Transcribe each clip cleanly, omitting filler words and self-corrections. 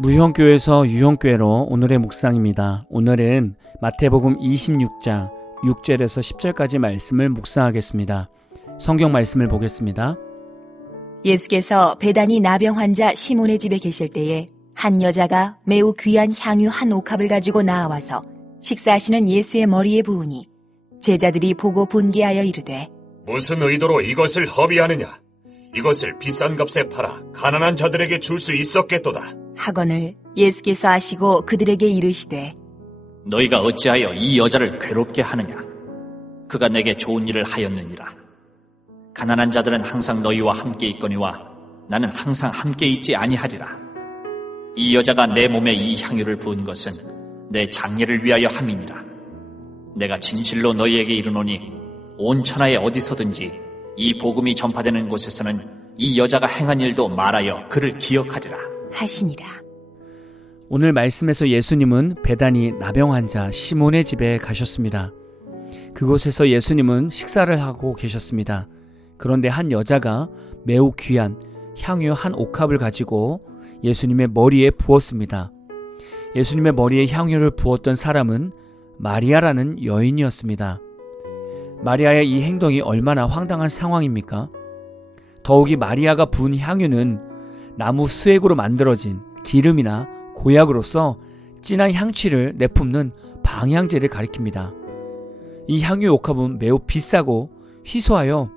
무형교에서 유형교회로 오늘의 묵상입니다. 오늘은 마태복음 26장 6절에서 10절까지 말씀을 묵상하겠습니다. 성경 말씀을 보겠습니다. 예수께서 베다니 나병 환자 시몬의 집에 계실 때에 한 여자가 매우 귀한 향유 한 옥합을 가지고 나와서 식사하시는 예수의 머리에 부으니 제자들이 보고 분개하여 이르되 무슨 의도로 이것을 허비하느냐? 이것을 비싼 값에 팔아 가난한 자들에게 줄 수 있었겠도다. 하거늘 예수께서 아시고 그들에게 이르시되 너희가 어찌하여 이 여자를 괴롭게 하느냐? 그가 내게 좋은 일을 하였느니라. 가난한 자들은 항상 너희와 함께 있거니와 나는 항상 함께 있지 아니하리라. 이 여자가 내 몸에 이 향유를 부은 것은 내 장례를 위하여 함이니라. 내가 진실로 너희에게 이르노니 온 천하에 어디서든지 이 복음이 전파되는 곳에서는 이 여자가 행한 일도 말하여 그를 기억하리라 하시니라. 오늘 말씀에서 예수님은 베다니 나병 환자 시몬의 집에 가셨습니다. 그곳에서 예수님은 식사를 하고 계셨습니다. 그런데 한 여자가 매우 귀한 향유 한 옥합을 가지고 예수님의 머리에 부었습니다. 예수님의 머리에 향유를 부었던 사람은 마리아라는 여인이었습니다. 마리아의 이 행동이 얼마나 황당한 상황입니까? 더욱이 마리아가 부은 향유는 나무 수액으로 만들어진 기름이나 고약으로서 진한 향취를 내뿜는 방향제를 가리킵니다. 이 향유 옥합은 매우 비싸고 희소하여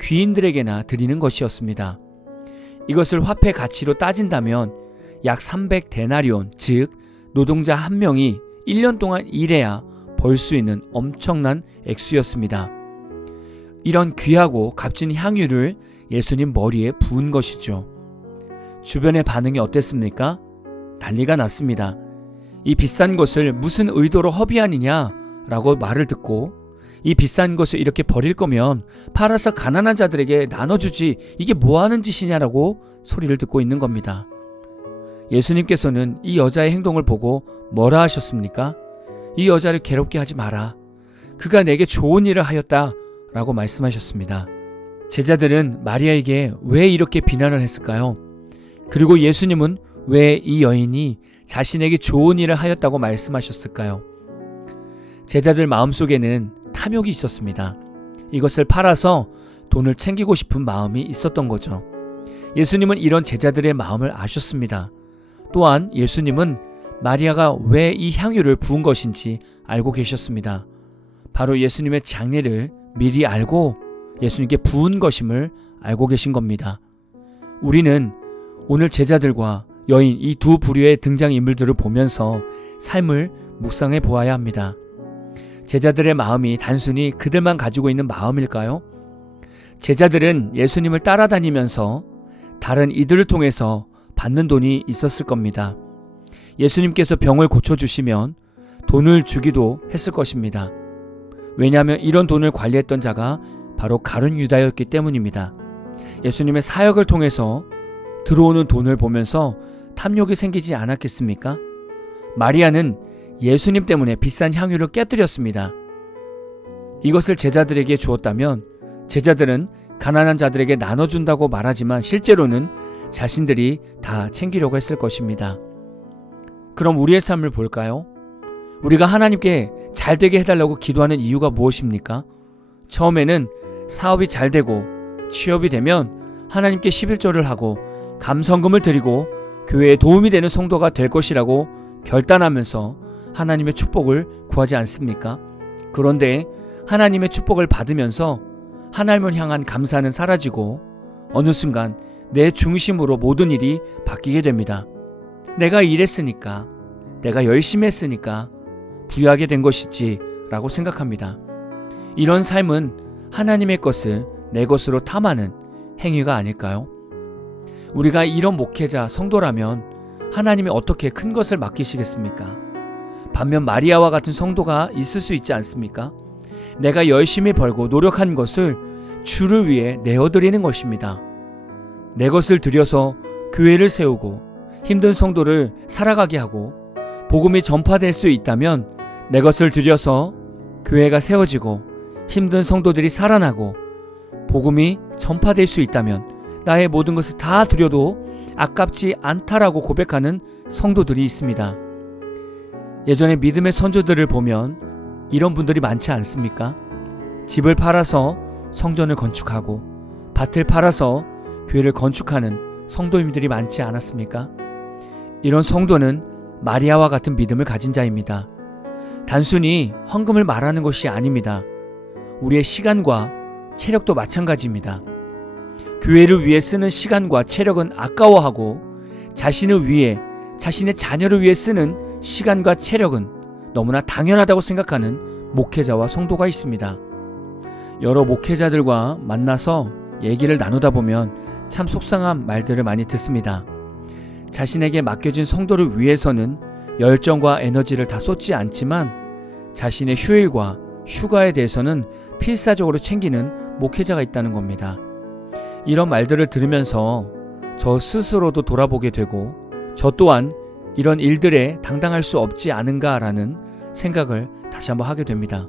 귀인들에게나 드리는 것이었습니다. 이것을 화폐 가치로 따진다면 약 300데나리온, 즉 노동자 한 명이 1년 동안 일해야 벌 수 있는 엄청난 액수였습니다. 이런 귀하고 값진 향유를 예수님 머리에 부은 것이죠. 주변의 반응이 어땠습니까? 난리가 났습니다. 이 비싼 것을 무슨 의도로 허비하느냐 라고 말을 듣고, 이 비싼 것을 이렇게 버릴 거면 팔아서 가난한 자들에게 나눠주지, 이게 뭐하는 짓이냐라고 소리를 듣고 있는 겁니다. 예수님께서는 이 여자의 행동을 보고 뭐라 하셨습니까? 이 여자를 괴롭게 하지 마라. 그가 내게 좋은 일을 하였다 라고 말씀하셨습니다. 제자들은 마리아에게 왜 이렇게 비난을 했을까요? 그리고 예수님은 왜 이 여인이 자신에게 좋은 일을 하였다고 말씀하셨을까요? 제자들 마음속에는 탐욕이 있었습니다. 이것을 팔아서 돈을 챙기고 싶은 마음이 있었던 거죠. 예수님은 이런 제자들의 마음을 아셨습니다. 또한 예수님은 마리아가 왜 이 향유를 부은 것인지 알고 계셨습니다. 바로 예수님의 장례를 미리 알고 예수님께 부은 것임을 알고 계신 겁니다. 우리는 오늘 제자들과 여인 이 두 부류의 등장인물들을 보면서 삶을 묵상해 보아야 합니다. 제자들의 마음이 단순히 그들만 가지고 있는 마음일까요? 제자들은 예수님을 따라다니면서 다른 이들을 통해서 받는 돈이 있었을 겁니다. 예수님께서 병을 고쳐주시면 돈을 주기도 했을 것입니다. 왜냐하면 이런 돈을 관리했던 자가 바로 가룟 유다였기 때문입니다. 예수님의 사역을 통해서 들어오는 돈을 보면서 탐욕이 생기지 않았겠습니까? 마리아는 예수님 때문에 비싼 향유를 깨뜨렸습니다. 이것을 제자들에게 주었다면 제자들은 가난한 자들에게 나눠준다고 말하지만 실제로는 자신들이 다 챙기려고 했을 것입니다. 그럼 우리의 삶을 볼까요? 우리가 하나님께 잘 되게 해달라고 기도하는 이유가 무엇입니까? 처음에는 사업이 잘 되고 취업이 되면 하나님께 11조를 하고 감성금을 드리고 교회에 도움이 되는 성도가 될 것이라고 결단하면서 하나님의 축복을 구하지 않습니까? 그런데 하나님의 축복을 받으면서 하나님을 향한 감사는 사라지고 어느 순간 내 중심으로 모든 일이 바뀌게 됩니다. 내가 일했으니까, 내가 열심히 했으니까 부유하게 된 것이지 라고 생각합니다. 이런 삶은 하나님의 것을 내 것으로 탐하는 행위가 아닐까요? 우리가 이런 목회자, 성도라면 하나님이 어떻게 큰 것을 맡기시겠습니까? 반면 마리아와 같은 성도가 있을 수 있지 않습니까? 내가 열심히 벌고 노력한 것을 주를 위해 내어드리는 것입니다. 내 것을 들여서 교회를 세우고 힘든 성도를 살아가게 하고 복음이 전파될 수 있다면 내 것을 들여서 교회가 세워지고 힘든 성도들이 살아나고 복음이 전파될 수 있다면 나의 모든 것을 다 드려도 아깝지 않다라고 고백하는 성도들이 있습니다. 예전에 믿음의 선조들을 보면 이런 분들이 많지 않습니까? 집을 팔아서 성전을 건축하고 밭을 팔아서 교회를 건축하는 성도님들이 많지 않았습니까? 이런 성도는 마리아와 같은 믿음을 가진 자입니다. 단순히 헌금을 말하는 것이 아닙니다. 우리의 시간과 체력도 마찬가지입니다. 교회를 위해 쓰는 시간과 체력은 아까워하고 자신을 위해, 자신의 자녀를 위해 쓰는 시간과 체력은 너무나 당연하다고 생각하는 목회자와 성도가 있습니다. 여러 목회자들과 만나서 얘기를 나누다 보면 참 속상한 말들을 많이 듣습니다. 자신에게 맡겨진 성도를 위해서는 열정과 에너지를 다 쏟지 않지만 자신의 휴일과 휴가에 대해서는 필사적으로 챙기는 목회자가 있다는 겁니다. 이런 말들을 들으면서 저 스스로도 돌아보게 되고 저 또한 이런 일들에 당당할 수 없지 않은가라는 생각을 다시 한번 하게 됩니다.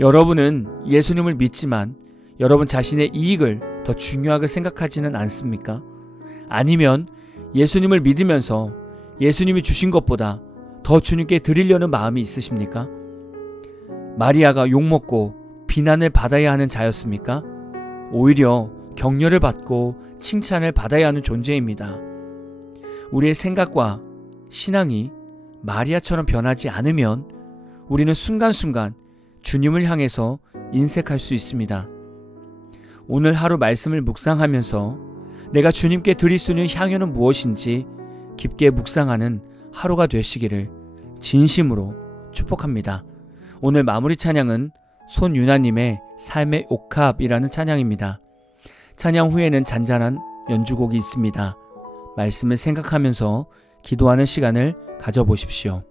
여러분은 예수님을 믿지만 여러분 자신의 이익을 더 중요하게 생각하지는 않습니까? 아니면 예수님을 믿으면서 예수님이 주신 것보다 더 주님께 드리려는 마음이 있으십니까? 마리아가 욕먹고 비난을 받아야 하는 자였습니까? 오히려 격려를 받고 칭찬을 받아야 하는 존재입니다. 우리의 생각과 신앙이 마리아처럼 변하지 않으면 우리는 순간순간 주님을 향해서 인색할 수 있습니다. 오늘 하루 말씀을 묵상하면서 내가 주님께 드릴 수 있는 향유는 무엇인지 깊게 묵상하는 하루가 되시기를 진심으로 축복합니다. 오늘 마무리 찬양은 손유나님의 삶의 옥합이라는 찬양입니다. 찬양 후에는 잔잔한 연주곡이 있습니다. 말씀을 생각하면서 기도하는 시간을 가져보십시오.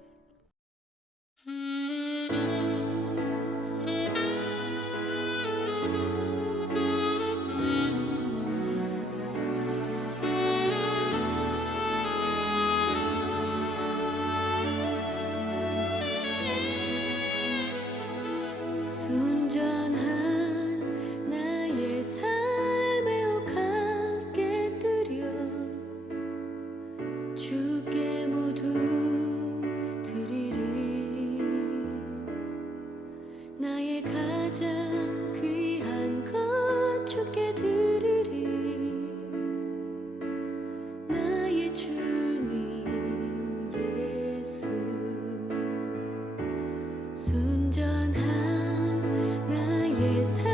순전한 나의 삶의 옥합 깨뜨려 주께 모두 드리리. 나의 가장 귀한 것 주께 드리리. 나의 주님 예수. 순전한 나의 삶